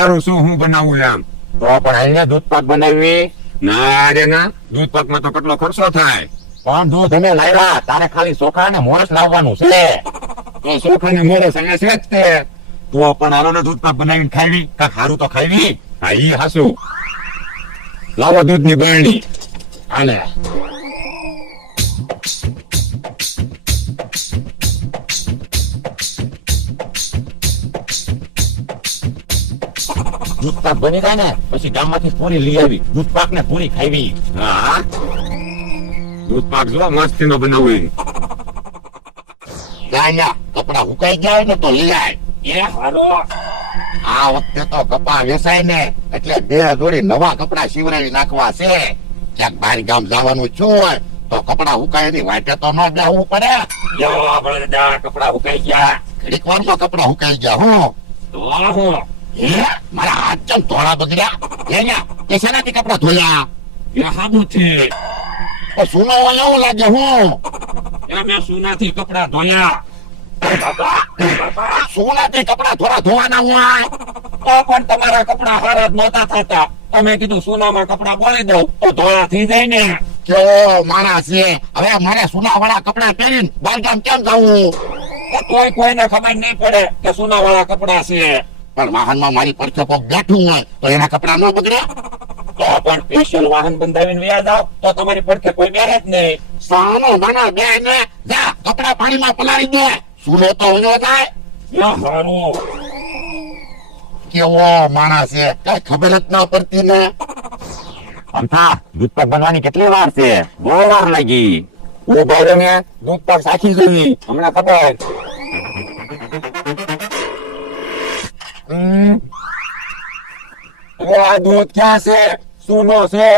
વિચારું છું હું બનાવું એમ. તો પણ અહીંયા દૂધ પાક બનાવી. ના રે ના, દૂધ પાકમાં તો કેટલો ખર્ચો થાય. પણ દૂધ અમે લાવ્યા, તારે ખાલી ચોખા ને મોરસ લાવવાનું છે. તો ચોખા ને મોરસ અહીંયા છે જ તે. તો પણ હાલો ને દૂધ પાક બનાવીને ખાવી, કાંઈક સારું તો ખાવી. હા ઈ હાસુ. લાવો દૂધની બરણી. હાલે. દૂધ પાક બની જાય ને પછી ગામમાંથી પૂરી લઈ આવી, દૂધ પાક ને પૂરી ખાવી. હા દૂધ પાક જો મસ્તીનો બનાવું. અહીંયા કપડા હુકાઈ ગયા હોય ને તો લઈ આય. એ હારો. આ વખતે તો કપા વેસાય ને એટલે બે જોડી નવા કપડા સીવરાવી નાખવા છે. ક્યાંક બહાર ગામ જવાનું છું હોય તો કપડા હુકાય ની વાટે તો ન જવું પડે. કપડા હુકાઈ ગયા, ઘડીક વારમાં કપડા હુકાઈ ગયા. હું મારા હાથ ચમ ધોળા બગડ્યા. અહીંયા તે શેનાથી કપડા ધોયા? સાબુ છે. સુનો હોય એવું લાગે. હું મેં સોનાથી કપડા ધોયા. સોનાથી કપડા થોડા ધોવાના હોય. તો પણ તમારા કપડા હારા જ નહોતા થતા. તમે કીધું સોનામાં કપડા બોલી દઉં તો ધોળા થઈ જાય ને. કેવો માણસ છે. હવે મારે સોના વાળા કપડા પહેરીને બારગામ કેમ જવું? તોય કોઈને ખબર નહીં પડે કે સોના વાળા કપડા છે. પણ વાહનમાં મારી પડખે કોક બેઠું હોય તો એના કપડા ન બગડે. તો પણ સ્પેશિયલ વાહન બંધાવીને વ્યા જાવ તો તમારી પડખે કોઈ બેરે જ નહીં. સાનો નાના બે ને જા કપડા પાણીમાં પલાળી દે. સુનો તો ઉયો જાય. હારું. કેવો માણસ છે, કઈ ખબર જ ના પડતી ને. અમથા દૂધ પાક બનવાની કેટલી વાર છે? બહુ વાર લાગી. ઉભા રહે ને દૂધ પાક સાચી જોઈ હમણાં ખબર. આ દૂધ ક્યાં છે? સુનો છે.